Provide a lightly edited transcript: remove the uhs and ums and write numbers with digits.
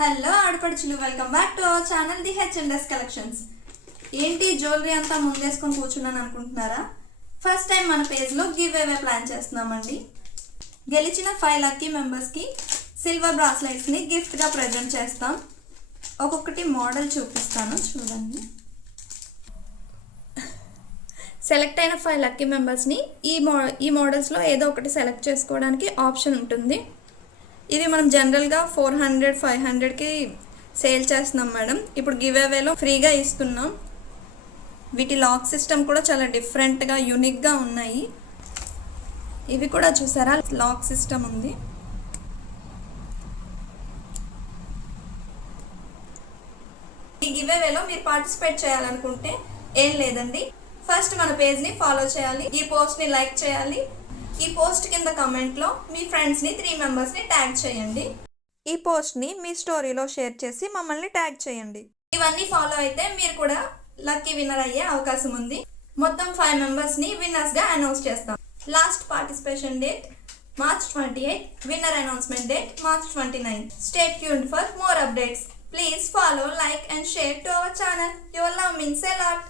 Hello ఆడపడుచులు, welcome back to our channel the H and S collections. ఏంటి jewellery అంతా ముందేసుకొని కూర్చున్నాను అనుకుంటున్నారా? ఫస్ట్ టైం మన పేజ్లో గివ్ అవే ప్లాన్ చేస్తున్నామండి. గెలిచిన 5 లక్కీ మెంబర్స్కి సిల్వర్ బ్రాస్లెట్స్ని గిఫ్ట్గా ప్రజెంట్ చేస్తాం. ఒక్కొక్కటి మోడల్ చూపిస్తాను, చూడండి. సెలెక్ట్ అయిన 5 లక్కీ మెంబర్స్ని ఈ మోడల్స్లో ఏదో ఒకటి సెలెక్ట్ చేసుకోవడానికి ఆప్షన్ ఉంటుంది. ఇవి మనం జనరల్గా 400-500కి సేల్ చేస్తున్నాం మేడం. ఇప్పుడు గివ్ అవేలో ఫ్రీగా ఇస్తున్నాం. వీటి లాక్ సిస్టమ్ కూడా చాలా డిఫరెంట్గా యూనిక్గా ఉన్నాయి. ఇవి కూడా చూసారా, లాక్ సిస్టమ్ ఉంది. ఈ గివ్ అవేలో మీరు పార్టిసిపేట్ చేయాలనుకుంటే ఏం లేదండి, ఫస్ట్ మన పేజ్ని ఫాలో చేయాలి, ఈ పోస్ట్ని లైక్ చేయాలి, ఈ పోస్ట్ కింద కమెంట్లో మీ ఫ్రెండ్స్ని 3 మెంబర్స్ని ట్యాగ్ చేయండి. ఈ పోస్ట్ని మీ స్టోరీలో షేర్ చేసి మమ్మల్ని ట్యాగ్ చేయండి. ఇవన్నీ ఫాలో అయితే మీరు కూడా లక్కీ విన్నర్ అయ్యే అవకాశం ఉంది. మొత్తం 5 మెంబర్స్ని విన్నర్స్గా అనౌన్స్ చేస్తాం. Last participation date March 28, winner announcement date March 29. Stay tuned for more updates. Please follow, like and share to our channel. Your love means a lot.